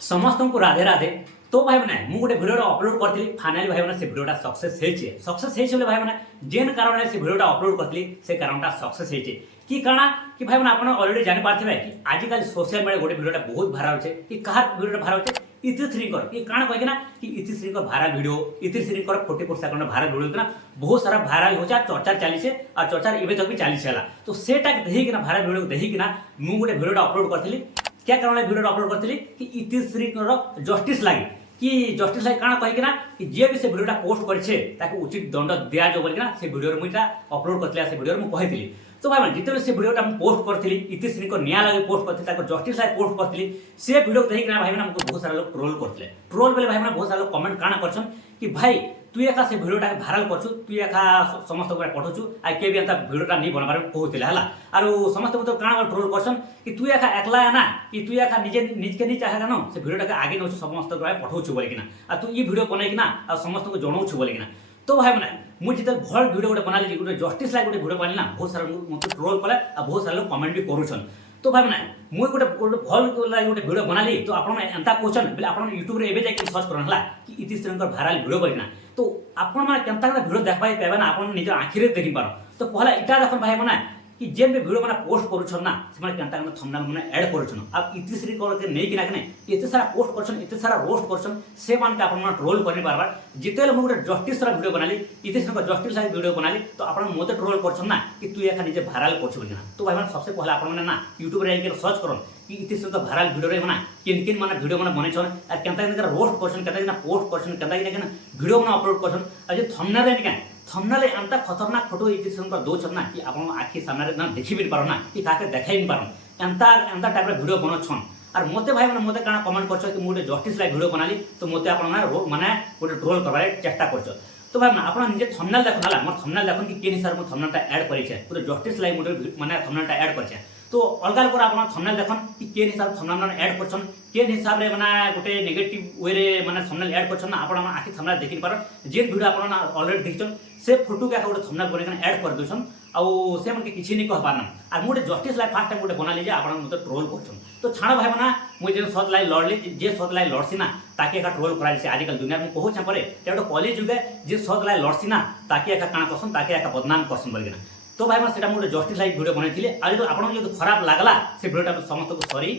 समस्त को राधे राधे। तो भाई मैंने मुझे गोटे भिडियो अपलोड करी फाइनाली भाई मैंने से भिडियोटा सक्सेस होले भाई मैंने जेन कारण से भिडियोटा अपलोड करी से कारणटा सक्सेस होइछे कि कारणा कि भाई मैंने आपन ऑलरेडी जानि पारथिबे कि आजिकल सोशल मीडिया गोटे भिडियोटा बहुत भाइराल होचे कि कहा भिडियोटा भाइराल होचे इतिश्री कि काण कहि ना कि इतिश्री भाइराल भिडियो इतिश्री 40 सेकंड भाइराल भिडियो ना बहुत सारा भाइराल हो चर्चा चली और चर्चा एवं तक भी चली तो सेटा देखिए भाइराल भिडियो देखिए मुझे गोटे भिडियोटा अपलोड करी क्या कारण भिडियो अपलोड करी कि इतिश्री जस्टिस लगे कि जस्टिस लगे काण कहीकिना कि जे भी से भिडियोटा पोस्ट करे उचित दंड दिया जो बोलिना से भिडियो मुझे अपलोड करते भिडियो मुझे तो भाई जिते से भिडियोटा पोस्ट करी इतिश्री निया लगे पोस्ट करती जस्टिस लगे पोस्ट करी से भिडियो देखिए भाई मैंने बहुत सारा लोग ट्रोल करते ट्रोल बेले भाई मैंने बहुत सारा लोग कमेंट काण कर भाई तु एका से भिडियोटा भाइराल करछु तु एका समस्त को पठाउछु आ के भी एंता भिडियोटा नहीं बनबार कहूतिले हला आरो समस्त को तो काण ट्रोल करछन कि तु एका एकला ना कि तु एका निज के नहीं चाहे न से भिडियोटा आगे नउछु समस्त को पठाउछु बोलिकिना आ तु ई भिडियो बनाइकिना आ समस्त को जणाउछु बोलिकिना तो भाई मैंने मुझे जिते भल भिडियो गोटे बनाली गोटे जस्टिस लाइक गोटे भिडियो बनाली ना बहुत सारा मत ट्रोल कले आ बहुत सारा लोग कमेंट भी करूछन तो भाई मैंने मुझे गोटे भल गोटे भिडियो बनाली तो आपन एंता क्वेश्चन बोले आपन यूट्यूब रे एबे जाके सर्च करन हला कि इतिश्री भाइराल भिडियो बोलिकिना तो आपन माने केनता भिडियो देखबाई पाबे ना आपन निज आखिर देखि पारो तो पहला इटा देखन भाई माने कि जेन भी भिडियो माने पोस्ट करूछन ना से माने केनता थंबनेल माने ऐड करूछन अब इतिश्री के नै किना कने एते सारा पोस्ट करछन एते सारा रोस्ट करछन से मान के आपन माने ट्रोल करनी बार जितेले मु गोटे जस्टिस रा भिडियो बनाली इतिश्री का जस्टिस रा भिडियो बनाली तो आपन मोते ट्रोल करछन ना कि तू एखा निजे भाइराल करछु बोलिना तो भाई माने सबसे पहला आपन माने ना यूट्यूब रे जाके सर्च करन कि इतिश्री का भाइराल भिडियो रे माने किन माने भिडियो माने बनै छन आ केनता रोस्ट करछन केनता पोस्ट करछन केनता भिडियो माने अपलोड करछन आ जे थंबनेल रे निका थंबनेल एंता खतरनाक फोटो इतिश्री दो ना कि आप आखि सामने ना देखी भी पारो ना कि काके देखाई पारो एंता एंता टाइप भिडियो बनछन और मते भाई मैंने मते काना कमेंट करछ कि मुझे जस्टिस लाइक भिडियो बनाली तो मते आपन माने गोटे ट्रोल करबार चेष्टा करछ तो भाई आपन निजे थंबनेल देखन हला मोर थंबनेल देखन कि केन हिसाब में थंबनेलटा ऐड करिछे पूरे जस्टिस लाइक मुझे माने थंबनेलटा ऐड करछे तो अलग अलग आपन थंबनेल देखन कि केन हिसाब थंबनेल माने ऐड करछन केन हिसाब रे माने गोटे नेगेटिव वे रे माने थंबनेल ऐड करछन ना आपन आखि थंबनेल देखि पारो जे भिडियो आपन ऑलरेडी देखछन से फोटो के गोटे थंबनेल बनेकन ऐड कर दोछन आउ से मन के किछि नहीं कह पारना और मुझे जस्टिस लाइक फास्ट टाइम गोटे बनाली जे आपन मते ट्रोल करछन तो छाड़ भाई माना मुझे जे सत लाई लड़ली जे सत लाई लड़सी ना ताके का ट्रोल कराली से आजकल दुनिया में कहू छ परे तेडो कॉलेज जुगे जे सत लाई लड़सी ना ताके का काना करछन ताके का बदनाम करछन बोलगिना तो भाई मैं सेटा मोटे जस्टिस लाइक भिडियो बनाइथिले आ जो आपन जो खराब लागला से भिडियोटा समस्त को सॉरी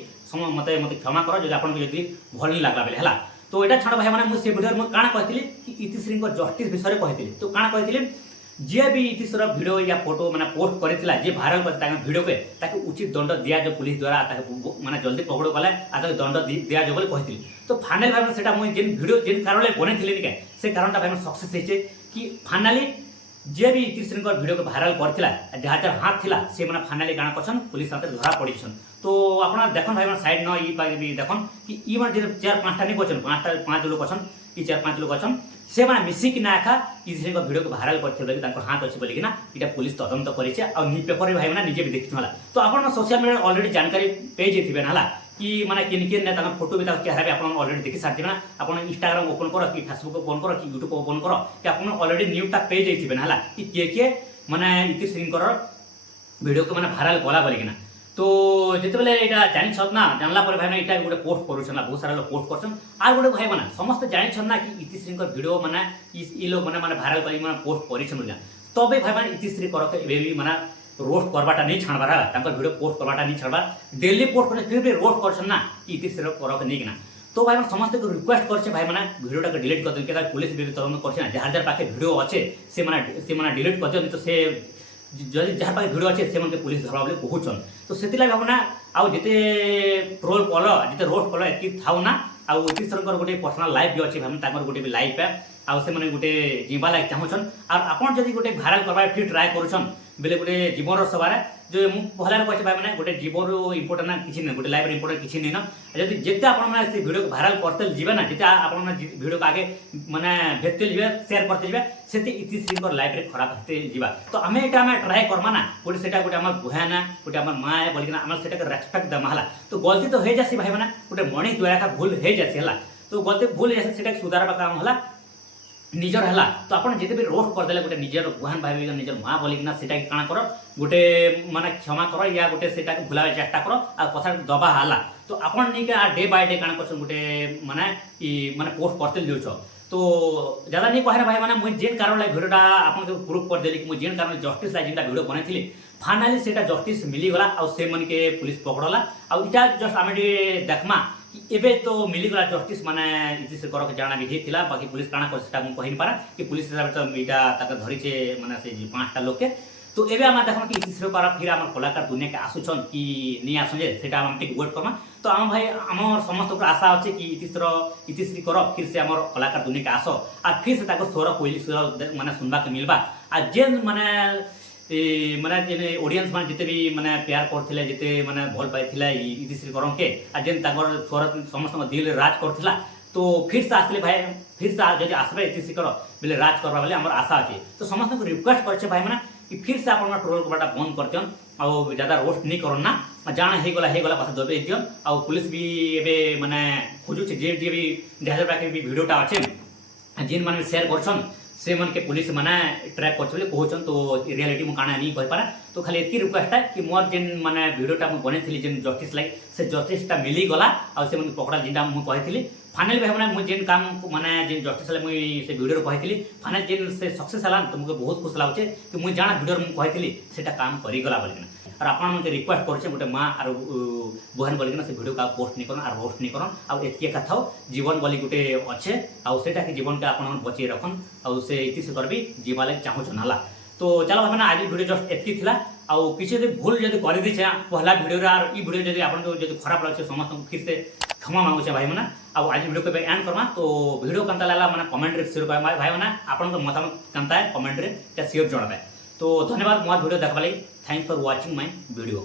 मते क्षमा करो जो आपन जो भल नहीं लागला बेले हला तो एटा छाड़ भाई माने मु से भिडियो में काना कहथिली कि इतिश्री को जस्टिस विषय रे कहथिली तो काना कहथिली जे भी इतिश्री भिडियो या फोटो माने पोस्ट करथिला जे भाइराल करता भिडियो के ताके उचित दंड दिया जो पुलिस द्वारा ताके माने जल्दी पकड़ो गले आ ताके दंड दिया जो बोली कहथिली तो फाइनल भाई सेटा मु जेन भिडियो जेन कारण ले बनेथिली निके से कारणटा भाई सक्सेस हेचे कि फाइनली जे भी इतिश्री भिडियो को भाइराल करथिला जहाँ जहाँ हाथ थिला से माने फाइनली गाना करछन पुलिस हाथ धरा पड़ीछन तो आपना देखन भाई माने साइड न ई भी देखन कि ई माने जे 4-5टा नहीं करछन 5 लोग करछन ई 4-5 लोग करछन से माने मिसी कि ना आखा इतिश्री भिडियो को भाइराल करथिले कि ताको हाथ अछि बोली कि ना इटा पुलिस तदंत करिছে आ नी पेपर भाई माने निजे भी देखिन हला तो आपन सोशल मीडिया ऑलरेडी जानकारी पेज थिबे हला कि माने किन ने ताका फोटो भी ताका चेहरा भी आपन ऑलरेडी देखि सारथिबे ना आपन इंस्टाग्राम ओपन करो कि फेसबुक ओपन करो कि यूट्यूब ओपन करो कि आपन ऑलरेडी न्यूटा पेज थिबे हला कि के माने इतिश्री भिडियो को माने भाइराल कला बोलिकिना तो जिते बेले एटा जानि छत ना जानला पर भाई ना एटा गोटे पोस्ट करूछन ना बहुत सारा लोग पोस्ट करछन आर गोटे भाई माने समस्त जानि छन ना कि इतिश्री भिडियो माने ई लोग माने भाइराल करी माने पोस्ट करिछन जा तबे भाई माने इतिश्री करके एबे भी माने रोस्ट करबाटा नहीं छाड़बार तांकर भिडियो पोस्ट करबाटा नहीं छाड़बार डेली पोस्ट करे फिर भी रोस्ट करछन ना कि इतिश्री करके नहीं किना तो भाई माने समस्त को रिक्वेस्ट करछे भाई माने भिडियोटा को डिलीट कर दे के पुलिस भी तदंत करछे ना जहार पाखे भिडियो अच्छे से माने डिलीट कर दे तो से जदि जहाँ पाखे भिडियो अच्छे से पुलिस धरवा बोले कहून तो से भावना आउ जिते ट्रोल कल जिते रोस्ट कल एति थाउ ना आउ इतिश्री गोटे पर्सनाल लाइफ भी अच्छे भाई गोटे भी लाइफ है आउ से गोटे जीवा लाइक चाहून और आपड़ जब गोटे भाइराल करवा फिर ट्राए करुन बेले गोटे जीवन सवार जो मुझे पहले कहते भाई मैंने गोटे जीवन इंपोर्टाट किसी नहीं गोटे लाइफ इंपोर्टाट किसी नहीं ना जब जिते आप भिडियो को भाइराल करते जीवे ना जिते आप भिडियो को आगे माने भेजते जीवे शेयर करते जीवे से इतिश्री लाइफ रे खराब होते जीवा तो आम यहाँ ट्राए करमा ना गोटे से गोटे बुआ ना गोटे माँ बोलिकिना आम से रेस्पेक्ट देमा है तो गलती तो हो जासी भाई मैंने गोटे मणि द्वारा भूल हो जासी है तो गलती भूल जासी से सुधारवा काम है निजर है तो आप जिते भी रोस्ट करदे गोटे निजर बहन भाई निजर माँ बोलिकिना सेटा काଣା कर गोटे माने क्षमा कर या गोटे सेटा भुला चेष्टा कर आ कथा दबा हाला तो आपन नहीं के डे बाय डे काଣା कर गोटे माने माने पोस्ट करते दिउछ तो ज्यादा नहीं कहे भाई माने मुझे जेन कारण लाइक वीडियोटा आपन प्रूफ कर देली कि मुझे जेन कारण जस्टिस लाइक जेनटा वीडियो बनैथिली फाइनली सेटा जस्टिस मिली गला आ से मन के पुलिस पकड़ला आ इटा जस्ट आमे देखमा एबे तो मिलीगला जस्टिस माने इति से करक जाना भी हेतिला बाकी पुलिस काना कर सेटा मु कहि पारा कि पुलिस हिसाब तो इटा ताके धरि छे माने से 5टा लोग के तो एबे हम देखमा कि इति से पारा फिर हमर कलाकार दुनिया के आसुछन कि नि आसु जे सेटा हम टिक वेट करमा तो हम भाई हमर समस्त को आशा अछि कि इति श्री कर फिर से हमर कलाकार दुनिया के आसो आ फिर से ताको स्वर कोइली स्वर माने सुनबा के मिलबा आ जेन माने माने जेने ऑडियंस मान जिते भी माने प्यार करथिले जिते माने भल पाइथिला इति श्री करम के आ जेन ताकर स्वर समस्त दिल राज करथिला तो फिर से आसले भाई फिर से जदि आसबे इति श्री कर बेले राज करबा बेले हमर आशा अछि तो समस्त को रिक्वेस्ट करछे भाई माने कि फिर से आपन ट्रोल करबाटा बंद करतियन आ ज्यादा रोस्ट नहीं करन ना जाना हे गला पास दबे दियन आ पुलिस भी एबे माने खोजु छे जे भी 1000 के भी वीडियोटा अछि जेन माने शेयर करछन से मन के पुलिस माने ट्रैक करछले कहछन तो रियलिटी मु काना नहीं कहि पारा तो खाली एतकी रिक्वेस्ट है कि मोर जेन माने वीडियोटा मु बनेथिली जेन जस्टिस लाइक से जस्टिसटा मिली गला आ से मन पकड़ा जेनटा मु कहिथिली फाइनल भाई माने मु जेन काम माने जेन जस्टिस ले मु से वीडियो कहिथिली फाइनल जेन से सक्सेस हला तो मुके बहुत खुश लागछे कि मु जाना वीडियो मु कहिथिली सेटा काम करि गला बोलकिना और आपन मन के रिक्वेस्ट करछे गोटे मां और बहन बोलकिना से वीडियो का पोस्ट नहीं करन और रोस्ट नहीं करन आ एतकी कथा जीवन बोली गोटे अच्छे आ सेटा के जीवन के आपन बचे रखन आ से इति से करबी जीवाले चाहू छनाला तो चलो भाई आज वीडियो जस्ट एतकी थिला आ किसी भूल जब कर दी पहला वीडियो और ई वीडियो जब आपको जब खराब लगे समस्त फिर से क्षमा मांगुचे भाई मैंने अब आज वीडियो को एंड करमा तो वीडियो कंता लागला मैंने कमेंट रे शेयर कर भाई मैंने आपन मतामत कंता है कमेंट रे शेयर जणाबे तो धन्यवाद मोर वीडियो देखबा लागि thanks for watching my video.